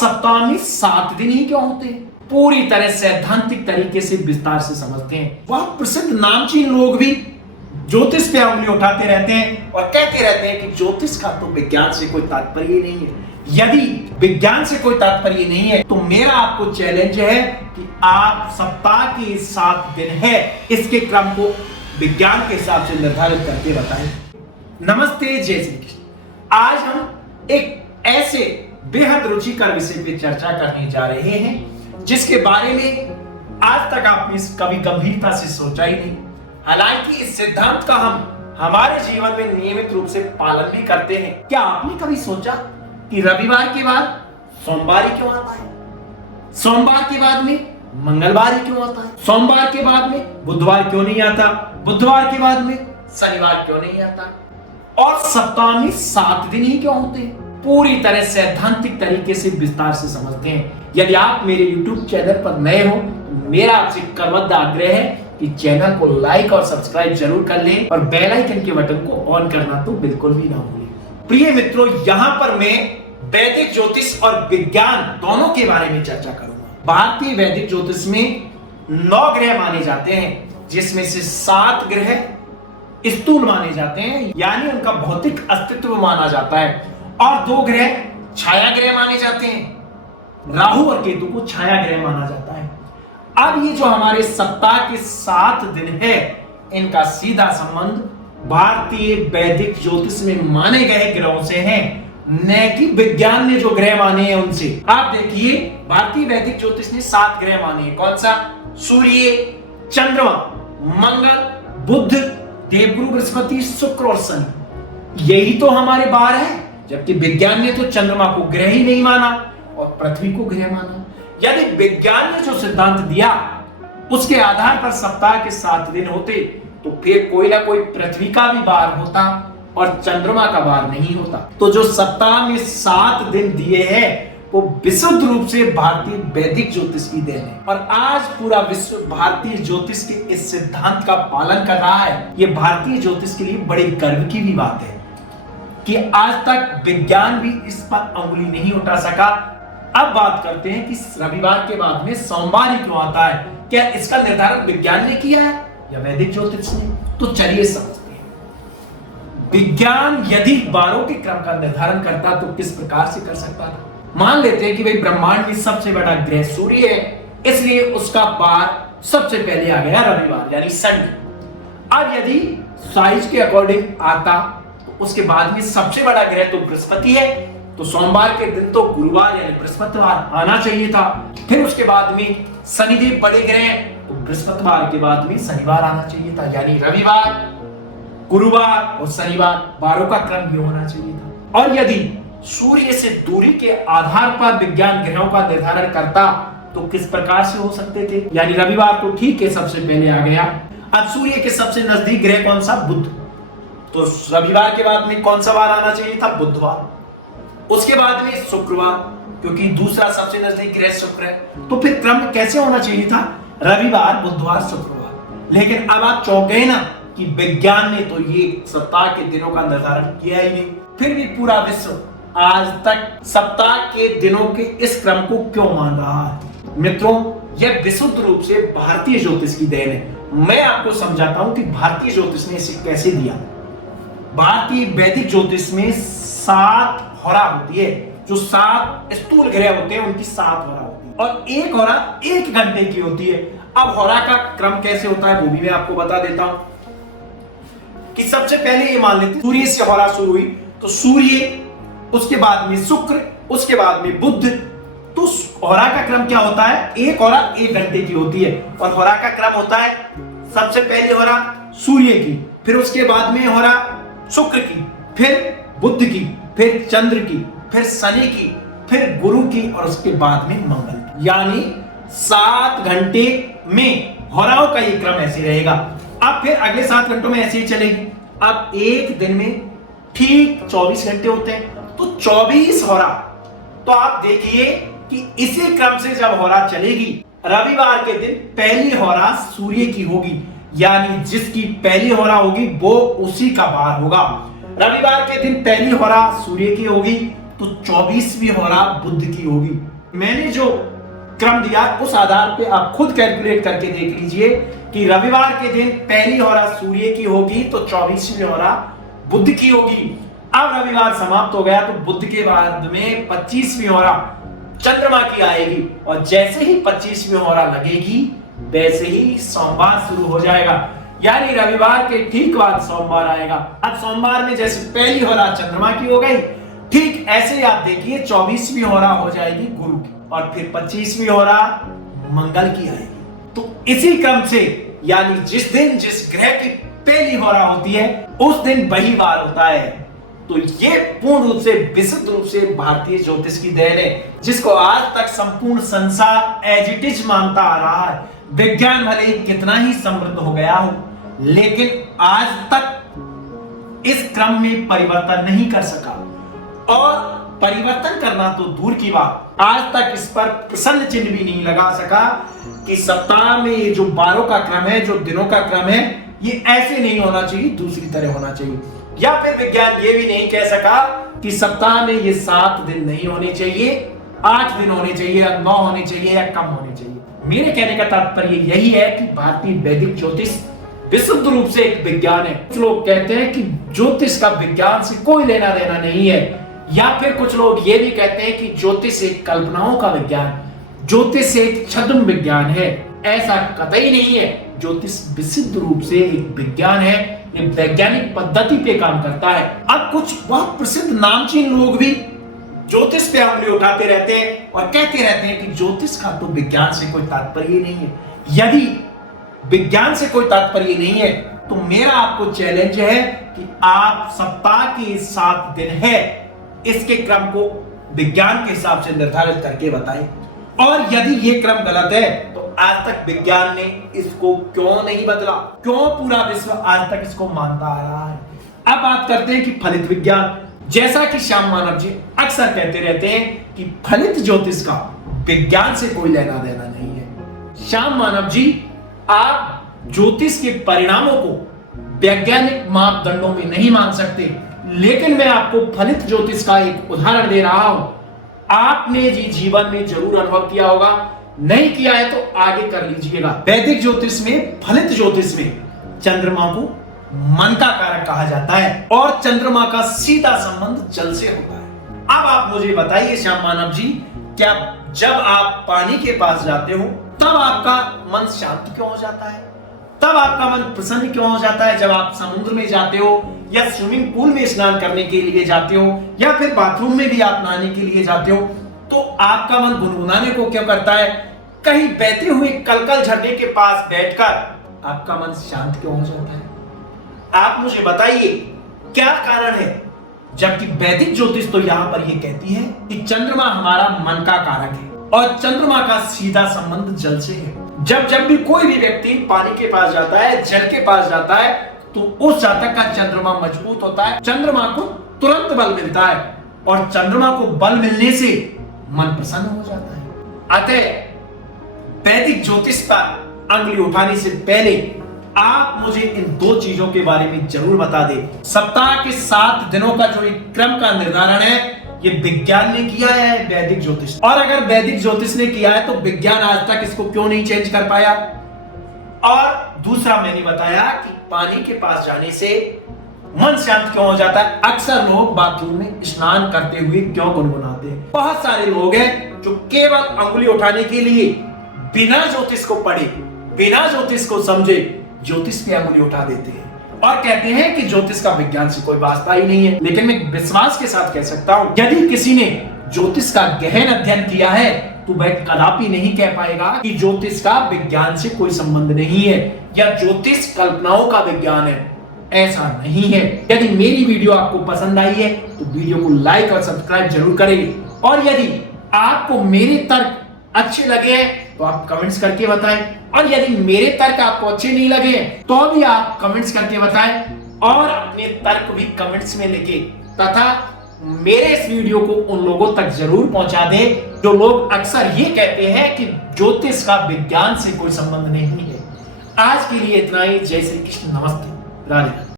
सप्ताह में 7 दिन ही क्यों होते हैं, पूरी तरह सैद्धांतिक तरीके से विस्तार से समझते हैं। बहुत प्रसिद्ध नामचीन लोग भी ज्योतिष पे उंगली उठाते रहते हैं और कहते रहते हैं कि ज्योतिष का तो विज्ञान से कोई तात्पर्य नहीं है। यदि विज्ञान से कोई तात्पर्य नहीं है तो मेरा आपको चैलेंज है कि आप सप्ताह के 7 दिन है इसके क्रम को विज्ञान के हिसाब से निर्धारित करके बताएं। नमस्ते, जय श्री कृष्ण। आज हम एक ऐसे बेहद रुचिकर विषय पे चर्चा करने जा रहे हैं जिसके बारे में आज तक आपने कभी गंभीरता से सोचा ही नहीं। हालांकि इस सिद्धांत का हम हमारे जीवन में नियमित रूप से पालन भी करते हैं। क्या आपने कभी सोचा कि रविवार के बाद सोमवार ही क्यों आता है, सोमवार के बाद में मंगलवार ही क्यों आता है, सोमवार के बाद में बुधवार क्यों नहीं आता, बुधवार के बाद में शनिवार क्यों नहीं आता, और सप्ताह में 7 दिन ही क्यों होते हैं, पूरी तरह सैद्धांतिक तरीके से विस्तार से समझते हैं। यदि आप मेरे YouTube चैनल पर नए हो तो मेरा आपसे करवद्ध आग्रह है कि चैनल को लाइक और सब्सक्राइब जरूर कर लें और बेल आइकन के बटन को ऑन करना तो बिल्कुल भी ना भूलें। प्रिय मित्रों, यहां पर मैं वैदिक ज्योतिष और विज्ञान दोनों के बारे में चर्चा करूंगा। भारतीय वैदिक ज्योतिष में 9 ग्रह माने जाते हैं, जिसमें से 7 ग्रह स्थूल माने जाते हैं, यानी उनका भौतिक अस्तित्व माना जाता है, और 2 ग्रह छाया ग्रह माने जाते हैं। राहु और केतु को छाया ग्रह माना जाता है। अब ये जो हमारे सप्ताह के 7 दिन है, इनका सीधा संबंध भारतीय वैदिक ज्योतिष में माने गए ग्रहों से है, न कि विज्ञान ने जो ग्रह माने हैं उनसे। आप देखिए, भारतीय वैदिक ज्योतिष ने 7 ग्रह माने हैं। कौन सा? सूर्य, चंद्रमा, मंगल, बुध, देवगुरु बृहस्पति, शुक्र और शनि। यही तो हमारे 12 है, जबकि विज्ञान ने तो चंद्रमा को ग्रह ही नहीं माना और पृथ्वी को ग्रह माना। यदि विज्ञान ने जो सिद्धांत दिया उसके आधार पर सप्ताह के 7 दिन होते तो फिर कोई ना कोई पृथ्वी का भी बार होता और चंद्रमा का बार नहीं होता। तो जो सप्ताह में 7 दिन दिए हैं वो विशुद्ध रूप से भारतीय वैदिक ज्योतिष की देन है, और आज पूरा विश्व भारतीय ज्योतिष के इस सिद्धांत का पालन कर रहा है। ये भारतीय ज्योतिष के लिए बड़े गर्व की भी बात है कि आज तक विज्ञान भी इस पर अंगुली नहीं उठा सका। अब बात करते हैं कि रविवार के बाद में सोमवार ही क्यों आता है। क्या इसका निर्धारण विज्ञान ने किया है या वैदिक ज्योतिष ने? तो चलिए समझते हैं। विज्ञान यदि बारों के क्रम का निर्धारण करता तो किस प्रकार से कर सकता था। मान लेते हैं कि भाई ब्रह्मांड में सबसे बड़ा ग्रह सूर्य है, इसलिए उसका बार सबसे पहले आ गया रविवार यानी संडे। अब यदि साइज के अकॉर्डिंग आता तो उसके बाद में सबसे बड़ा ग्रह तो बृहस्पति है, तो सोमवार के दिन तो गुरुवार यानी बृहस्पतिवार आना चाहिए था। फिर उसके बाद में शनिदेव बड़े ग्रह, तो बृहस्पतिवार के बाद में शनिवार आना चाहिए था, यानी रविवार, गुरुवार और शनिवार बारों का क्रम ये होना चाहिए था। और यदि सूर्य से दूरी के आधार पर विज्ञान ग्रहों का निर्धारण करता तो किस प्रकार से हो सकते थे, यानी रविवार तो ठीक है सबसे पहले आ गया। अब सूर्य के सबसे नजदीक ग्रह कौन सा? बुध, तो रविवार के बाद में कौन सा वार आना चाहिए था? बुधवार। उसके बाद में शुक्रवार, क्योंकि दूसरा सबसे नजदीक ग्रह शुक्र है, तो फिर क्रम कैसे होना चाहिए था? रविवार, बुधवार, शुक्रवार। लेकिन अब आप चौंक गए ना कि विज्ञान ने तो ये सप्ताह के दिनों का निर्धारण किया ही नहीं। फिर भी पूरा विश्व आज तक सप्ताह के दिनों के इस क्रम को क्यों मान रहा है? मित्रों, यह विशुद्ध रूप से भारतीय ज्योतिष की देन है। मैं आपको समझाता हूं कि भारतीय ज्योतिष ने इसे कैसे दिया। भारतीय वैदिक ज्योतिष में 7 होरा होती है, जो 7 स्थूल ग्रह होते हैं उनकी 7 होरा होती है, और एक होरा 1 घंटे की होती है। अब होरा का क्रम कैसे होता है वो भी मैं आपको बता देता हूं कि सबसे पहले ये मान लेते हैं सूर्य से होरा शुरू हुई, तो सूर्य, उसके बाद में शुक्र, उसके बाद में बुध। तो होरा का क्रम क्या होता है? एक होरा 1 घंटे की होती है, और होरा का क्रम होता है सबसे पहले होरा सूर्य की, फिर उसके बाद में होरा शुक्र की, फिर बुध की, फिर चंद्र की, फिर शनि की, फिर गुरु की, और उसके बाद में मंगल की। यानी 7 घंटे में होराओं का ये क्रम ऐसे रहेगा। अब फिर अगले 7 घंटों में ऐसे ही चलेगी। अब एक दिन में ठीक 24 घंटे होते हैं, तो 24 होरा। तो आप देखिए कि इसी क्रम से जब होरा चलेगी, रविवार के दिन पहली होरा सूर्य की होगी, यानी जिसकी पहली होरा होगी वो उसी का बार होगा। रविवार के दिन पहली होरा सूर्य की होगी, तो 24वीं होरा बुध की होगी। मैंने जो क्रम दिया उस आधार पे आप खुद कैलकुलेट करके देख लीजिए कि रविवार के दिन पहली होरा सूर्य की होगी तो 24वीं होरा बुध की होगी। अब रविवार समाप्त हो गया तो बुध के बाद में 25वीं होरा चंद्रमा की आएगी और जैसे ही 25वीं होरा लगेगी वैसे ही सोमवार शुरू हो जाएगा, यानी रविवार के ठीक बाद सोमवार आएगा। अब सोमवार में जैसे पहली होरा चंद्रमा की हो गई, ठीक ऐसे ही आप देखिए 24वीं होरा हो जाएगी गुरु की और फिर 25वीं होरा मंगल की आएगी। तो इसी क्रम से यानी जिस दिन जिस ग्रह की पहली होरा होती है उस दिन वही वार होता है। तो ये पूर्ण रूप से विशुद्ध रूप से भारतीय ज्योतिष की देन है, जिसको आज तक संपूर्ण संसार एज इट इज मानता आ रहा है। विज्ञान भले कितना ही समृद्ध हो गया हो, लेकिन आज तक इस क्रम में परिवर्तन नहीं कर सका, और परिवर्तन करना तो दूर की बात, आज तक इस पर प्रश्न चिन्ह भी नहीं लगा सका कि सप्ताह में ये जो वारों का क्रम है, जो दिनों का क्रम है, ये ऐसे नहीं होना चाहिए, दूसरी तरह होना चाहिए। या फिर विज्ञान ये भी नहीं कह सका कि सप्ताह में ये 7 दिन नहीं होने चाहिए, 8 दिन होने चाहिए या 9 होने चाहिए या कम होने चाहिए। मेरे कहने का तात्पर्य यही है कि भारतीय वैदिक ज्योतिष विशुद्ध रूप से एक विज्ञान है। कुछ लोग कहते हैं कि ज्योतिष का विज्ञान से कोई लेना देना नहीं है, या फिर कुछ लोग ये भी कहते हैं कि ज्योतिष एक कल्पनाओं का विज्ञान, ज्योतिष एक छद्म विज्ञान है। ऐसा कतई नहीं है। ज्योतिष विशुद्ध रूप से एक विज्ञान है, ये वैज्ञानिक पद्धति पे काम करता है। अब कुछ बहुत प्रसिद्ध नामचीन लोग भी ज्योतिष पे उंगली उठाते रहते हैं और कहते रहते हैं कि ज्योतिष का तो विज्ञान से कोई तात्पर्य नहीं है। यदि विज्ञान से कोई तात्पर्य नहीं है तो मेरा आपको चैलेंज है कि आप सप्ताह के 7 दिन है इसके क्रम को विज्ञान के हिसाब से निर्धारित करके बताएं। और यदि ये क्रम गलत है तो आज तक विज्ञान ने इसको क्यों नहीं बदला, क्यों पूरा विश्व आज तक इसको मानता आ रहा है। अब बात करते हैं कि फलित विज्ञान, जैसा कि श्याम मानव जी अक्सर कहते रहते हैं कि फलित ज्योतिष का विज्ञान से कोई लेना देना नहीं है। श्याम मानव जी, आप ज्योतिष के परिणामों को वैज्ञानिक मापदंडों में नहीं मान सकते, लेकिन मैं आपको फलित ज्योतिष का एक उदाहरण दे रहा हूं। आपने जी जीवन में जरूर अनुभव किया होगा, नहीं किया है तो आगे कर लीजिएगा। वैदिक ज्योतिष में, फलित ज्योतिष में चंद्रमा को मन का कारक कहा जाता है और चंद्रमा का सीधा संबंध जल से होता है। अब आप मुझे बताइए श्याम मानव जी, क्या जब आप पानी के पास जाते हो तब आपका मन शांत क्यों हो जाता है, तब आपका मन प्रसन्न क्यों हो जाता है? जब आप समुद्र में जाते हो या स्विमिंग पूल में स्नान करने के लिए जाते हो या फिर बाथरूम में भी आप नहाने के लिए जाते हो तो आपका मन गुनगुनाने को क्यों करता है? कहीं बहते हुए कलकल झरने के पास बैठकर आपका मन शांत क्यों हो जाता है? आप मुझे बताइए क्या कारण है? जबकि वैदिक ज्योतिष तो यहां पर यह कहती है कि चंद्रमा हमारा मन का कारक है और चंद्रमा का सीधा संबंध जल से है। जब भी कोई भी व्यक्ति पानी के पास जाता है, जल के पास जाता है, तो उस जातक का चंद्रमा मजबूत होता है, चंद्रमा को तुरंत बल मिलता है और चंद्रमा को बल मिलने से मन प्रसन्न हो जाता है। अतः वैदिक ज्योतिष पर अंगुली उठाने से पहले आप मुझे इन 2 चीजों के बारे में जरूर बता दें। सप्ताह के 7 दिनों का जो एक क्रम का निर्धारण है, ये विज्ञान ने किया है, वैदिक ज्योतिष। और अगर वैदिक ज्योतिष ने किया है तो विज्ञान आज तक इसको क्यों नहीं चेंज कर पाया? और दूसरा मैंने बताया कि पानी के पास जाने से मन शांत क्यों हो जाता है। अक्सर लोग बाथरूम में स्नान करते हुए क्यों गुनगुनाते हैं? बहुत सारे लोग हैं जो केवल अंगुली उठाने के लिए बिना ज्योतिष को पढ़े, बिना ज्योतिष को समझे ज्योतिष पे अंगुली उठा देते हैं और कहते हैं कि ज्योतिष का विज्ञान से कोई वास्ता ही नहीं है। लेकिन मैं विश्वास के साथ कह सकता हूं, यदि किसी ने ज्योतिष का गहन अध्ययन किया है तो वह कदापि नहीं कह पाएगा कि ज्योतिष का विज्ञान से कोई संबंध नहीं है या ज्योतिष कल्पनाओं का विज्ञान है। ऐसा नहीं है। यदि मेरी वीडियो आपको पसंद आई है तो वीडियो को लाइक और सब्सक्राइब जरूर करें और यदि आपको मेरे तर्क अच्छे लगे हैं तो आप कमेंट्स करके बताएं और यदि मेरे तर्क आपको अच्छे नहीं लगे तो भी आप कमेंट्स करके बताएं और अपने तर्क भी कमेंट्स में लिखे तथा मेरे इस वीडियो को उन लोगों तक जरूर पहुंचा दें जो लोग अक्सर ये कहते हैं कि ज्योतिष का विज्ञान से कोई संबंध नहीं है। आज के लिए इतना ही। जय श्री कृष्ण, नमस्ते, राधे।